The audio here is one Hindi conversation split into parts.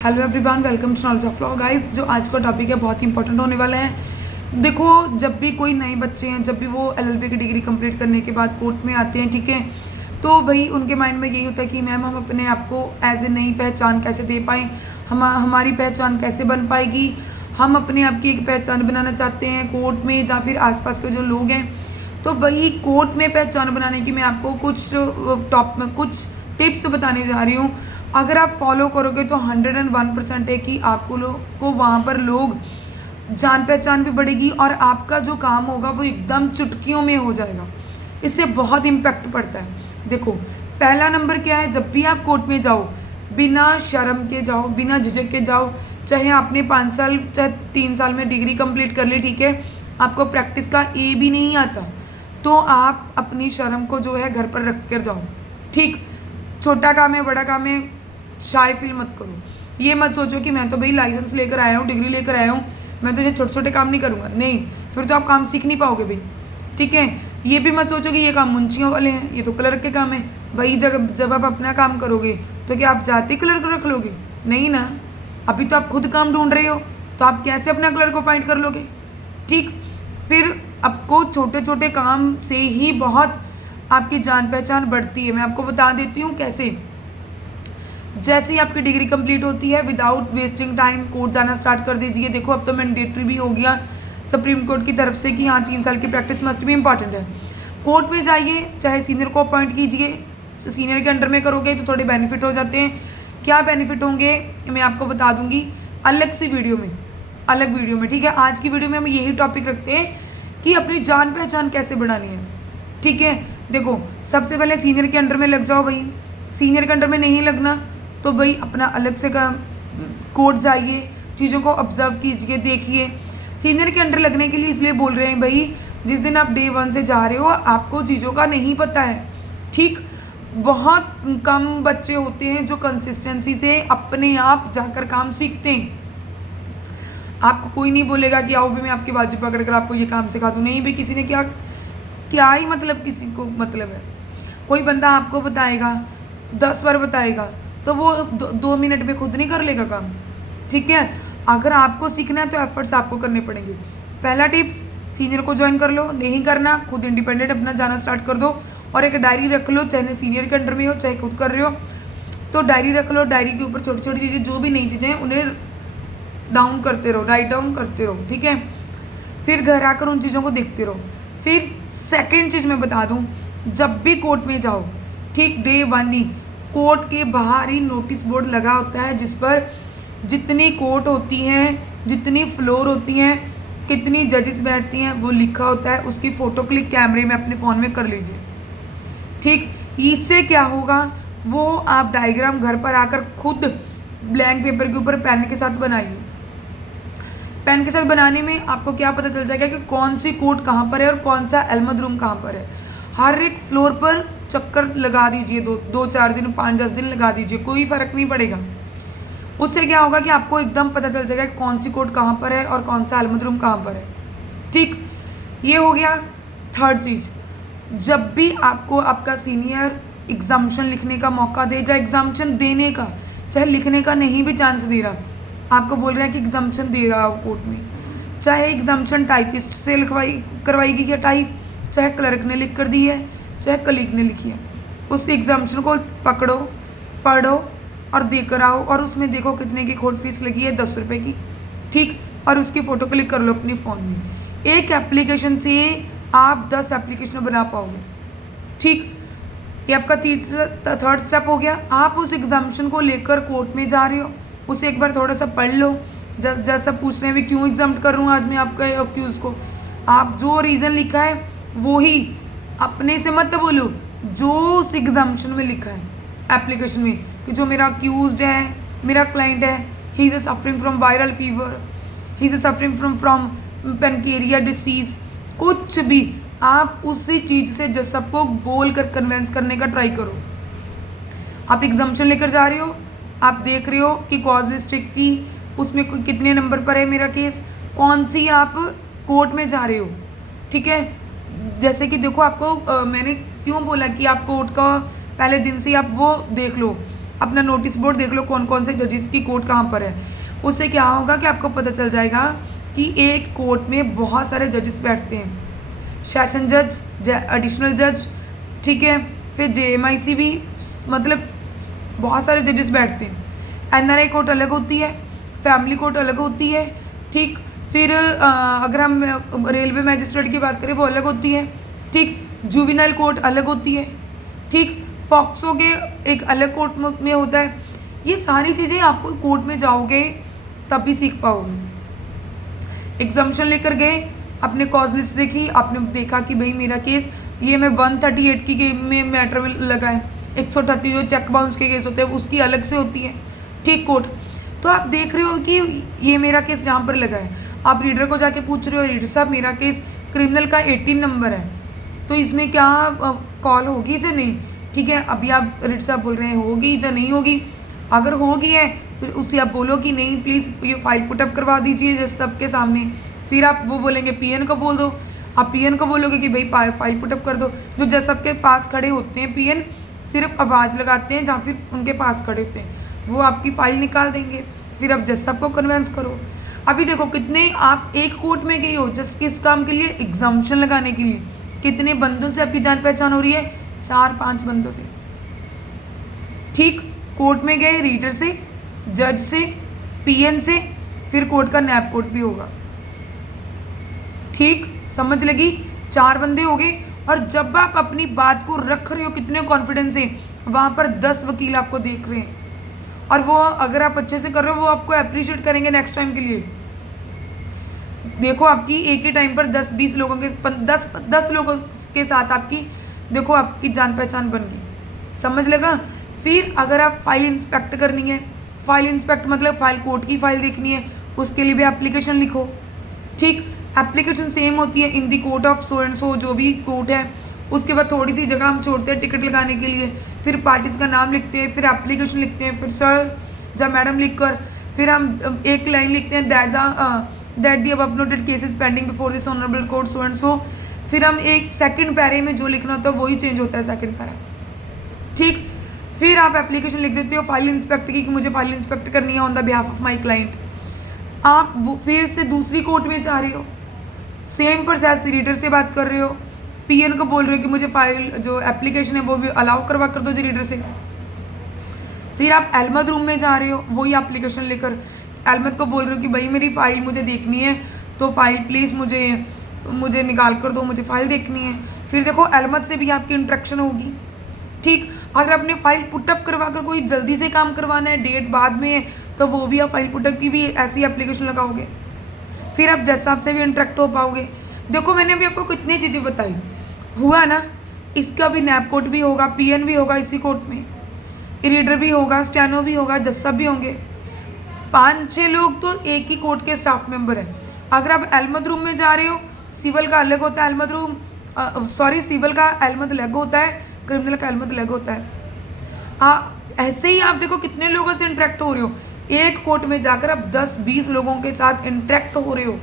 Hello everyone, welcome to knowledge of law. Guys, जो आज का टॉपिक है बहुत ही इंपॉर्टेंट होने वाला है। देखो, जब भी कोई नए बच्चे हैं, जब भी वो एलएलबी की डिग्री कंप्लीट करने के बाद कोर्ट में आते हैं, ठीक है, तो भाई उनके माइंड में यही होता है कि मैम हम अपने आप को एज ए नई पहचान कैसे दे पाएँ, हमारी पहचान कैसे बन पाएगी। हम अपने आप की एक पहचान बनाना चाहते हैं कोर्ट में या फिर आसपास के जो लोग हैं। तो भाई कोर्ट में पहचान बनाने की मैं आपको कुछ टिप्स बताने जा रही हूँ। अगर आप फॉलो करोगे तो 101% है कि आपको को वहाँ पर लोग जान पहचान भी बढ़ेगी और आपका जो काम होगा वो एकदम चुटकियों में हो जाएगा। इससे बहुत इम्पैक्ट पड़ता है। देखो, पहला नंबर क्या है, जब भी आप कोर्ट में जाओ बिना शर्म के जाओ, बिना झिझक के जाओ। चाहे आपने 5 साल चाहे 3 साल में डिग्री कंप्लीट कर ली, ठीक है, आपको प्रैक्टिस का ए भी नहीं आता, तो आप अपनी शर्म को जो है घर पर रख कर जाओ। ठीक, छोटा काम है बड़ा काम है, शाय फील मत करो। ये मत सोचो कि मैं तो भाई लाइसेंस लेकर आया हूँ, डिग्री लेकर आया हूँ, मैं तो ये छोटे छोटे काम नहीं करूँगा। नहीं, फिर तो आप काम सीख नहीं पाओगे भाई। ठीक है, ये भी मत सोचो कि ये काम मुंशियों वाले हैं, ये तो क्लर्क के काम है। भाई जब आप अपना काम करोगे तो क्या आप जाते क्लर्क रख लोगे? नहीं ना, अभी तो आप खुद काम ढूंढ रहे हो, तो आप कैसे अपना क्लर्क अपॉइंट कर लोगे? ठीक, फिर आपको छोटे छोटे काम से ही बहुत आपकी जान पहचान बढ़ती है। मैं आपको बता देती हूँ कैसे। जैसे ही आपकी डिग्री कंप्लीट होती है, विदाउट वेस्टिंग टाइम कोर्ट जाना स्टार्ट कर दीजिए। देखो, अब तो मैंडेटरी भी हो गया सुप्रीम कोर्ट की तरफ से कि हाँ 3 साल की प्रैक्टिस मस्ट भी इंपॉर्टेंट है। कोर्ट में जाइए, चाहे सीनियर को अपॉइंट कीजिए। सीनियर के अंडर में करोगे तो थोड़े बेनिफिट हो जाते हैं। क्या बेनिफिट होंगे मैं आपको बता दूंगी अलग वीडियो में। ठीक है, आज की वीडियो में हम यही टॉपिक रखते हैं कि अपनी जान पहचान कैसे बढ़ानी है। ठीक है, देखो, सबसे पहले सीनियर के अंडर में लग जाओ भाई। सीनियर के अंडर में नहीं लगना तो भाई अपना अलग से कोर्ट जाइए, चीज़ों को ऑब्जर्व कीजिए, देखिए। सीनियर के अंडर लगने के लिए इसलिए बोल रहे हैं भाई, जिस दिन आप डे 1 से जा रहे हो आपको चीज़ों का नहीं पता है। ठीक, बहुत कम बच्चे होते हैं जो कंसिस्टेंसी से अपने आप जाकर काम सीखते हैं। आपको कोई नहीं बोलेगा कि आओ भी मैं आपकी बाजू पकड़ कर आपको ये काम सिखा दूँ। नहीं भाई, किसी ने क्या ही मतलब, किसी को मतलब है। कोई बंदा आपको बताएगा, 10 बार बताएगा तो वो 2 मिनट में खुद नहीं कर लेगा काम। ठीक है, अगर आपको सीखना है तो एफर्ट्स आपको करने पड़ेंगे। पहला टिप्स, सीनियर को ज्वाइन कर लो। नहीं करना, खुद इंडिपेंडेंट अपना जाना स्टार्ट कर दो और एक डायरी रख लो, चाहे सीनियर के अंडर में हो चाहे खुद कर रहे हो तो डायरी रख लो। डायरी के ऊपर छोटी छोटी चीज़ें, जो भी नई चीज़ें हैं उन्हें डाउन करते रहो, राइट डाउन करते रहो। ठीक है, फिर घर आकर उन चीज़ों को देखते रहो। फिर सेकेंड चीज़ मैं बता दूँ, जब भी कोर्ट में जाओ, ठीक, डे 1 ही कोर्ट के बाहर ही नोटिस बोर्ड लगा होता है जिस पर जितनी कोर्ट होती हैं, जितनी फ्लोर होती हैं, कितनी जजेस बैठती हैं, वो लिखा होता है। उसकी फ़ोटो क्लिक कैमरे में अपने फ़ोन में कर लीजिए। ठीक, इससे क्या होगा, वो आप डायग्राम घर पर आकर खुद ब्लैंक पेपर के ऊपर पेन के साथ बनाइए। पेन के साथ बनाने में आपको क्या पता चल जाएगा कि कौन सी कोर्ट कहाँ पर है और कौन सा एलमद रूम कहाँ पर है। हर एक फ्लोर पर चक्कर लगा दीजिए, 2-4 दिन, 5-10 दिन लगा दीजिए, कोई फ़र्क नहीं पड़ेगा। उससे क्या होगा कि आपको एकदम पता चल जाएगा कि कौन सी कोर्ट कहाँ पर है और कौन सा अलमद रूम कहाँ पर है। ठीक, ये हो गया। थर्ड चीज़, जब भी आपको आपका सीनियर एग्जामिशन लिखने का मौका दे, या एग्जामिशन देने का, चाहे लिखने का नहीं भी चांस दे रहा, आपको बोल रहा है कि एग्जामिशन दे रहा हो कोर्ट में, चाहे एग्जामिशन टाइपिस्ट से करवाएगी क्या टाइप, चाहे क्लर्क ने लिख कर दी है, चाहे कलीग ने लिखी है, उस एग्जामिशन को पकड़ो, पढ़ो और देकर आओ और उसमें देखो कितने की कोर्ट फीस लगी है, 10 रुपये की। ठीक, और उसकी फ़ोटो क्लिक कर लो अपनी फ़ोन में। एक एप्लीकेशन से आप 10 एप्लीकेशन बना पाओगे। ठीक, ये आपका थर्ड स्टेप हो गया। आप उस एग्जामिशन को लेकर कोर्ट में जा रहे हो, उसे एक बार थोड़ा सा पढ़ लो। जैसा पूछ रहे हैं क्यों एग्जाम कर रहा हूँ आज मैं आपका अक्यूज़ को, आप जो रीज़न लिखा है वो ही अपने से मत बोलो, जो उस एग्जामिशन में लिखा है एप्लीकेशन में, कि जो मेरा अक्यूज्ड है, मेरा क्लाइंट है, he is suffering from viral fever, he is suffering from pancreatic disease, कुछ भी आप उसी चीज़ से जो सबको बोल कर कन्वेंस करने का ट्राई करो। आप एग्जामिशन लेकर जा रहे हो, आप देख रहे हो कि कॉज डिस्ट्रिक्ट की उसमें कितने नंबर पर है मेरा केस, कौन सी आप कोर्ट में जा रहे हो। ठीक है, जैसे कि देखो, आपको मैंने क्यों बोला कि आप कोर्ट का पहले दिन से आप वो देख लो। अपना नोटिस बोर्ड देख लो कौन कौन से जजेस की कोर्ट कहाँ पर है। उससे क्या होगा कि आपको पता चल जाएगा कि एक कोर्ट में बहुत सारे जजेस बैठते हैं, सेशन जज, एडिशनल जज, ठीक है, फिर JMIC भी, मतलब बहुत सारे जजेस बैठते हैं। NRI कोर्ट अलग होती है, फैमिली कोर्ट अलग होती है, ठीक। फिर अगर हम रेलवे मैजिस्ट्रेट की बात करें वो अलग होती है, ठीक। जुविनाइल कोर्ट अलग होती है, ठीक। पॉक्सो के एक अलग कोर्ट में होता है। ये सारी चीज़ें आपको कोर्ट में जाओगे तभी सीख पाओगे। एग्जाम्शन लेकर गए, आपने कॉज लिस्ट देखी, आपने देखा कि भाई मेरा केस ये मैं 138 की में मैटर में लगा है, 138 जो चेक बाउंस के केस होते हैं उसकी अलग से होती है, ठीक, कोर्ट। तो आप देख रहे हो कि ये मेरा केस यहाँ पर लगा है, आप रीडर को जाके पूछ रहे हो, रीडर साहब मेरा केस क्रिमिनल का 18 नंबर है, तो इसमें क्या कॉल होगी या नहीं, ठीक है। अभी आप रीडर साहब बोल रहे हैं होगी या नहीं होगी। अगर होगी है तो उससे आप बोलो कि नहीं प्लीज़ ये फाइल पुटअप करवा दीजिए जज सबके सामने। फिर आप वो बोलेंगे PN को बोल दो, आप PN को बोलोगे कि भाई फाइल पुटअप कर दो। जो जज सबके पास खड़े होते हैं PN सिर्फ आवाज़ लगाते हैं, जहाँ फिर उनके पास खड़े होते हैं वो आपकी फ़ाइल निकाल देंगे। फिर आप जज साहब को कन्वेंस करो। अभी देखो कितने आप एक कोर्ट में गए हो जस्ट किस काम के लिए, एग्जाम्शन लगाने के लिए। कितने बंदों से आपकी जान पहचान हो रही है, 4-5 बंदों से, ठीक। कोर्ट में गए रीडर से, जज से, PN से, फिर कोर्ट का नैब कोर्ट भी होगा, ठीक, समझ लगी। 4 बंदे हो गए। और जब आप अपनी बात को रख रहे हो कितने कॉन्फिडेंस से, वहाँ पर 10 वकील आपको देख रहे हैं और वो अगर आप अच्छे से कर रहे हो वो आपको अप्रिशिएट करेंगे नेक्स्ट टाइम के लिए। देखो आपकी एक ही टाइम पर 10-20 लोगों के 10 लोगों के साथ आपकी देखो आपकी जान पहचान बन गई, समझ लगा। फिर अगर आप फाइल इंस्पेक्ट करनी है, फाइल इंस्पेक्ट मतलब फाइल कोर्ट की फाइल देखनी है, उसके लिए भी एप्लीकेशन लिखो, ठीक। एप्लीकेशन सेम होती है in the court of so and so, जो भी कोर्ट है। उसके बाद थोड़ी सी जगह हम छोड़ते हैं टिकट लगाने के लिए, फिर पार्टीज़ का नाम लिखते हैं, फिर एप्लीकेशन लिखते हैं, फिर सर या मैडम लिख कर फिर हम एक लाइन लिखते हैं दैट दी अब noted cases pending before this honourable court so and सो। फिर हम एक सेकंड पैरे में जो लिखना होता है वही चेंज होता है सेकंड पैरा, ठीक। फिर आप एप्लीकेशन लिख देते हो फाइल इंस्पेक्ट की कि मुझे फाइल इंस्पेक्ट करनी है on the behalf of my client. आप वो फिर से दूसरी कोर्ट में जा रहे हो, सेम प्रोसेस, रीडर से बात कर रहे हो, PN को बोल रहे हो कि मुझे फाइल जो एप्लीकेशन है वो भी अलाउ करवा कर दो जी रीडर से। फिर आप अहमद रूम में जा रहे हो वही एप्लीकेशन लेकर, अहमद को बोल रहे हो कि भाई मेरी फ़ाइल मुझे देखनी है तो फाइल प्लीज़ मुझे निकाल कर दो, मुझे फ़ाइल देखनी है। फिर देखो अहमद से भी आपकी इंट्रैक्शन होगी, ठीक। अगर आपने फ़ाइल पुटअप करवा कर कोई जल्दी से काम करवाना है, डेट बाद में है, तो वो भी आप फाइल पुटअप की भी ऐसी एप्लीकेशन लगाओगे। फिर आप जज साहब से भी इंटरेक्ट हो पाओगे। देखो मैंने अभी आपको कितनी चीज़ें बताई, हुआ ना। इसका भी नैब कोर्ट भी होगा, PN भी होगा इसी कोर्ट में, रीडर भी होगा, स्टेनो भी होगा, जज साहब भी होंगे। 5-6 लोग तो एक ही कोर्ट के स्टाफ मेंबर हैं। अगर आप अहमद रूम में जा रहे हो, सिविल का अलग होता है अहमद रूम, सिविल का अहमद अलग होता है, क्रिमिनल का अहमद अलग होता है। ऐसे ही आप देखो कितने लोगों से इंटरेक्ट हो रहे हो। एक कोर्ट में जाकर आप 10-20 लोगों के साथ इंटरेक्ट हो रहे हो।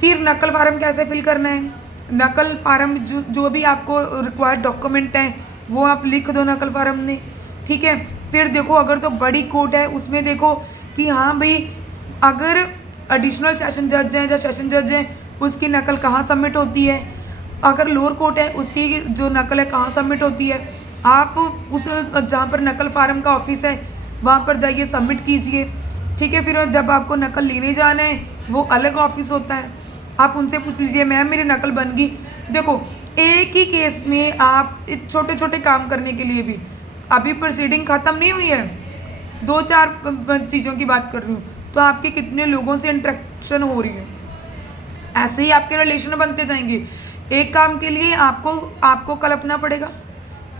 फिर नकल फार्म कैसे फिल करना है, नकल फार्म जो भी आपको रिक्वायर्ड डॉक्यूमेंट है वो आप लिख दो नकल फार्म में, ठीक है। फिर देखो अगर तो बड़ी कोर्ट है उसमें देखो कि हाँ भाई अगर एडिशनल सेशन जज हैं या सेशन जज हैं उसकी नकल कहाँ सबमिट होती है, अगर लोअर कोर्ट है उसकी जो नकल है कहाँ सबमिट होती है। आप उस जहाँ पर नकल फार्म का ऑफिस है वहाँ पर जाइए, सबमिट कीजिए, ठीक है। फिर जब आपको नकल लेने जाना है वो अलग ऑफिस होता है, आप उनसे पूछ लीजिए मैम मेरी नकल बन गई। देखो एक ही केस में आप छोटे छोटे काम करने के लिए भी अभी प्रोसीडिंग ख़त्म नहीं हुई है, 2-4 चीज़ों की बात कर रही हूँ, तो आपके कितने लोगों से इंटरेक्शन हो रही है, ऐसे ही आपके रिलेशन बनते जाएंगे। एक काम के लिए आपको कल्पना पड़ेगा,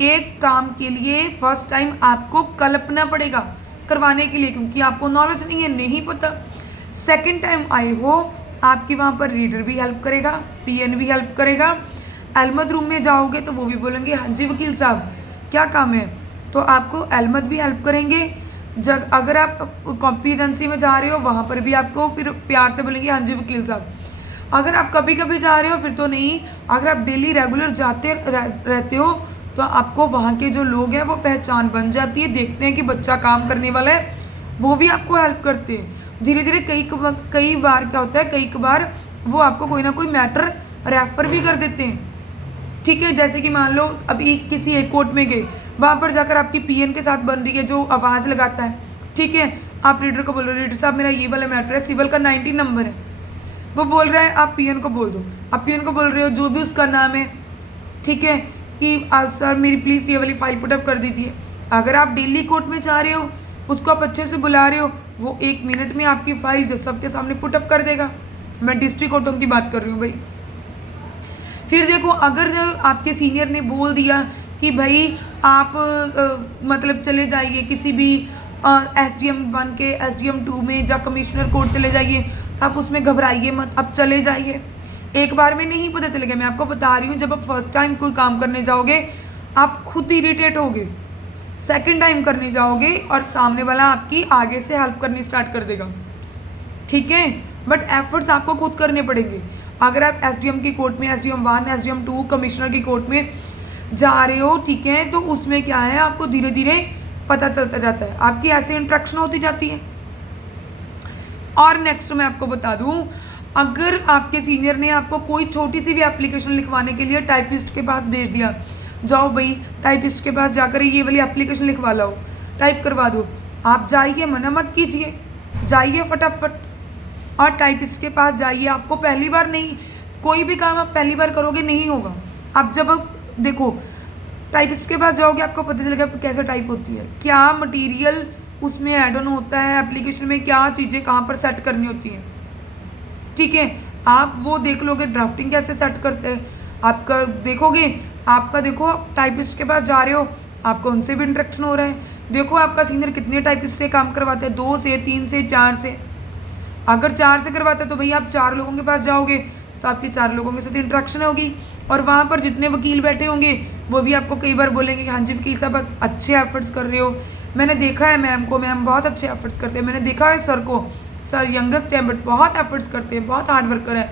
एक काम के लिए फर्स्ट टाइम आपको कल्पना पड़ेगा करवाने के लिए, क्योंकि आपको नॉलेज नहीं है, नहीं पता। सेकंड टाइम आए हो आपकी वहाँ पर रीडर भी हेल्प करेगा, PN भी हेल्प करेगा। अहमद रूम में जाओगे तो वो भी बोलेंगे हाँ जी वकील साहब क्या काम है, तो आपको अहमद भी हेल्प करेंगे। अगर आप कॉपी एजेंसी में जा रहे हो वहाँ पर भी आपको फिर प्यार से बोलेंगे हाँ जी वकील साहब। अगर आप कभी कभी जा रहे हो फिर तो नहीं, अगर आप डेली रेगुलर जाते रहते हो तो आपको वहाँ के जो लोग हैं वो पहचान बन जाती है, देखते हैं कि बच्चा काम करने वाला है, वो भी आपको हेल्प करते हैं। धीरे धीरे कई बार क्या होता है, कई बार वो आपको कोई ना कोई मैटर रेफर भी कर देते हैं। ठीक है, जैसे कि मान लो अभी किसी एक कोर्ट में गए, वहाँ पर जाकर आपकी पीएन के साथ बन रही है जो आवाज़ लगाता है। ठीक है, आप रीडर को बोल रहे हो, रीडर साहब मेरा ये वाला मैटर है, सिविल का 19 नंबर है। वो बोल रहा है, आप पीएन को बोल दो। आप पीएन को बोल रहे हो जो भी उसका नाम है, ठीक है, कि आप सर मेरी प्लीज़ ये वाली फाइल पुटअप कर दीजिए। अगर आप डेली कोर्ट में जा रहे हो, उसको आप अच्छे से बुला रहे हो, वो 1 मिनट में आपकी फाइल जो सबके सामने पुटअप कर देगा। मैं डिस्ट्रिक्ट कोर्टों की बात कर रही हूँ भाई। फिर देखो, अगर आपके सीनियर ने बोल दिया कि भाई आप मतलब चले जाइए किसी भी SDM 1 के SDM 2 में या कमिश्नर कोर्ट चले जाइए, तो आप उसमें घबराइए मत, आप चले जाइए। एक बार में नहीं पता चलेगा, मैं आपको बता रही हूँ, जब आप फर्स्ट टाइम कोई काम करने जाओगे आप खुद इरिटेट होगे, सेकंड टाइम करने जाओगे और सामने वाला आपकी आगे से हेल्प करनी स्टार्ट कर देगा। ठीक है, बट एफर्ट्स आपको खुद करने पड़ेंगे। अगर आप SDM की कोर्ट में SDM 1 SDM 2 कमिश्नर की कोर्ट में जा रहे हो, ठीक है, तो उसमें क्या है, आपको धीरे धीरे पता चलता जाता है, आपकी ऐसे इंट्रैक्शन होती जाती है। और नेक्स्ट मैं आपको बता दूं, अगर आपके सीनियर ने आपको कोई छोटी सी भी एप्लीकेशन लिखवाने के लिए टाइपिस्ट के पास भेज दिया, जाओ भाई टाइपिस्ट के पास जाकर ये वाली एप्लीकेशन लिखवा लाओ, टाइप करवा दो, आप जाइए, मना मत कीजिए, जाइए फटाफट और टाइपिस्ट के पास जाइए। आपको पहली बार नहीं, कोई भी काम आप पहली बार करोगे नहीं होगा। आप जब देखो टाइपिस्ट के पास जाओगे, आपको पता चलेगा कैसे टाइप होती है, क्या मटेरियल उसमें ऐड ऑन होता है, एप्लीकेशन में क्या चीज़ें कहाँ पर सेट करनी होती हैं। ठीक है, आप वो देख लोगे, ड्राफ्टिंग कैसे सेट करते हैं आपका देखोगे। आपका देखो टाइपिस्ट के पास जा रहे हो, आपको उनसे भी इंटरेक्शन हो रहा है। देखो आपका सीनियर कितने टाइपिस्ट से काम करवाते हैं, 2 से 3 से 4 से। अगर 4 से करवाते हैं तो भाई आप 4 लोगों के पास जाओगे तो आपके 4 लोगों के साथ इंटरेक्शन होगी। और वहाँ पर जितने वकील बैठे होंगे वो भी आपको कई बार बोलेंगे कि हाँ जी वकील साहब अच्छे एफर्ट्स कर रहे हो, मैंने देखा है मैम को, मैम बहुत अच्छे एफर्ट्स करते हैं, मैंने देखा है सर को, सर यंगेस्ट है बट बहुत एफर्ट्स करते हैं, बहुत हार्ड वर्कर है।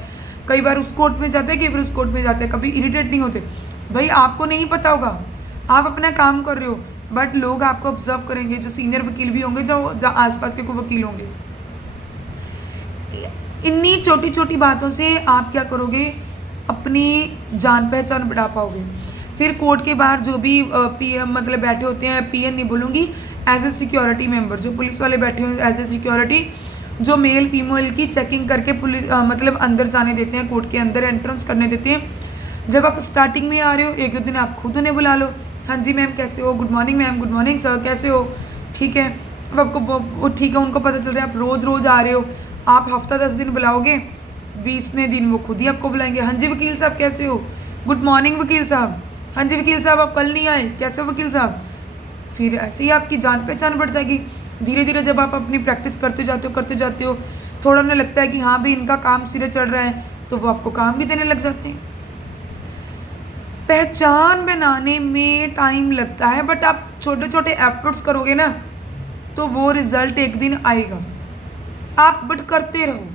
कई बार उस कोर्ट में जाते हैं, कई बार उस कोर्ट में जाते हैं, कभी इरिटेट नहीं होते। भाई आपको नहीं पता होगा, आप अपना काम कर रहे हो, बट लोग आपको ऑब्जर्व करेंगे, जो सीनियर वकील भी होंगे, जो आसपास के कोई वकील होंगे। इन्हीं छोटी छोटी बातों से आप क्या करोगे, अपनी जान पहचान बढ़ा पाओगे। फिर कोर्ट के बाहर जो भी PM मतलब बैठे होते हैं, PN नहीं बोलूँगी, एज ए सिक्योरिटी मेंबर, जो पुलिस वाले बैठे हुए एज ए सिक्योरिटी, जो मेल फीमेल की चेकिंग करके पुलिस मतलब अंदर जाने देते हैं, कोर्ट के अंदर एंट्रेंस करने देते हैं। जब आप स्टार्टिंग में आ रहे हो, 1-2 दिन आप खुद उन्हें बुला लो, हाँ जी मैम कैसे हो, good morning ma'am, good morning sir कैसे हो। ठीक है, अब आपको ठीक है, उनको पता चल रहा है आप रोज़ रोज़ आ रहे हो। आप हफ्ता 10 दिन बुलाओगे, 20वें दिन वो खुद ही आपको बुलाएंगे, हाँ जी वकील साहब कैसे हो, गुड मॉर्निंग वकील साहब, हाँ जी वकील साहब आप कल नहीं आए, कैसे हो वकील साहब। फिर ऐसे ही आपकी जान पहचान बढ़ जाएगी। धीरे धीरे जब आप अपनी प्रैक्टिस करते जाते हो, थोड़ा उन्हें लगता है कि हाँ भाई इनका काम सिरे चढ़ रहा है, तो वो आपको काम भी देने लग जाते हैं। पहचान बनाने में टाइम लगता है, बट आप छोटे छोटे एफर्ट्स करोगे ना तो वो रिजल्ट एक दिन आएगा। आप बट करते रहो।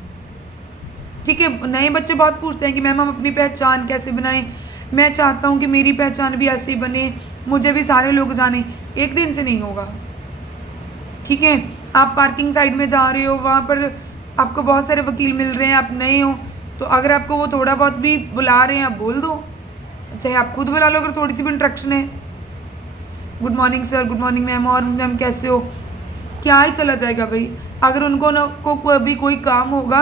ठीक है, नए बच्चे बहुत पूछते हैं कि मैम हम अपनी पहचान कैसे बनाएं, मैं चाहता हूँ कि मेरी पहचान भी ऐसी बने, मुझे भी सारे लोग जाने। एक दिन से नहीं होगा। ठीक है, आप पार्किंग साइड में जा रहे हो, वहाँ पर आपको बहुत सारे वकील मिल रहे हैं, आप नए हो, तो अगर आपको वो थोड़ा बहुत भी बुला रहे हैं आप बोल दो, चाहे आप खुद बुला लो अगर थोड़ी सी भी इंट्रैक्शन है, good morning sir, good morning ma'am, और मैम कैसे हो, क्या ही चला जाएगा भाई। अगर उनको न को भी कोई काम होगा,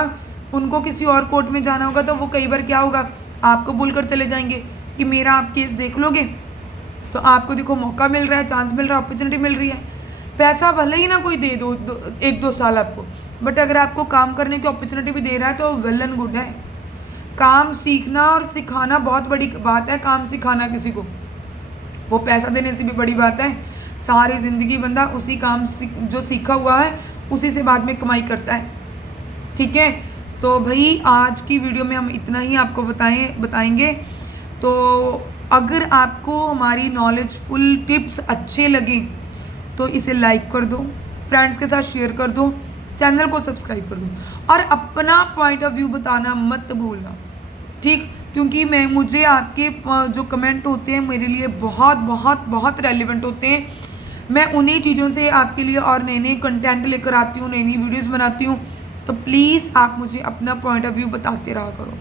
उनको किसी और कोर्ट में जाना होगा, तो वो कई बार क्या होगा आपको बोल कर चले जाएंगे कि मेरा आप केस देख लोगे। तो आपको देखो मौका मिल रहा है, चांस मिल रहा है, अपॉर्चुनिटी मिल रही है। पैसा भले ही ना कोई दे दो 1-2 साल आपको, बट अगर आपको काम करने की अपॉर्चुनिटी भी दे रहा है तो वेल एंड गुड है। काम सीखना और सिखाना बहुत बड़ी बात है। काम सिखाना किसी को, वो पैसा देने से भी बड़ी बात है। सारी ज़िंदगी बंदा उसी काम जो सीखा हुआ है उसी से बाद में कमाई करता है। ठीक है, तो भाई आज की वीडियो में हम इतना ही आपको बताएंगे। तो अगर आपको हमारी नॉलेजफुल टिप्स अच्छे लगें तो इसे लाइक कर दो, फ्रेंड्स के साथ शेयर कर दो, चैनल को सब्सक्राइब कर दो और अपना पॉइंट ऑफ व्यू बताना मत भूलना। ठीक, क्योंकि मुझे आपके जो कमेंट होते हैं मेरे लिए बहुत बहुत बहुत रेलिवेंट होते हैं। मैं उन्हीं चीज़ों से आपके लिए और नए नए कंटेंट लेकर आती हूँ, नई नई वीडियोज़ बनाती हूँ। तो प्लीज़ आप मुझे अपना पॉइंट ऑफ व्यू बताते रहा करो।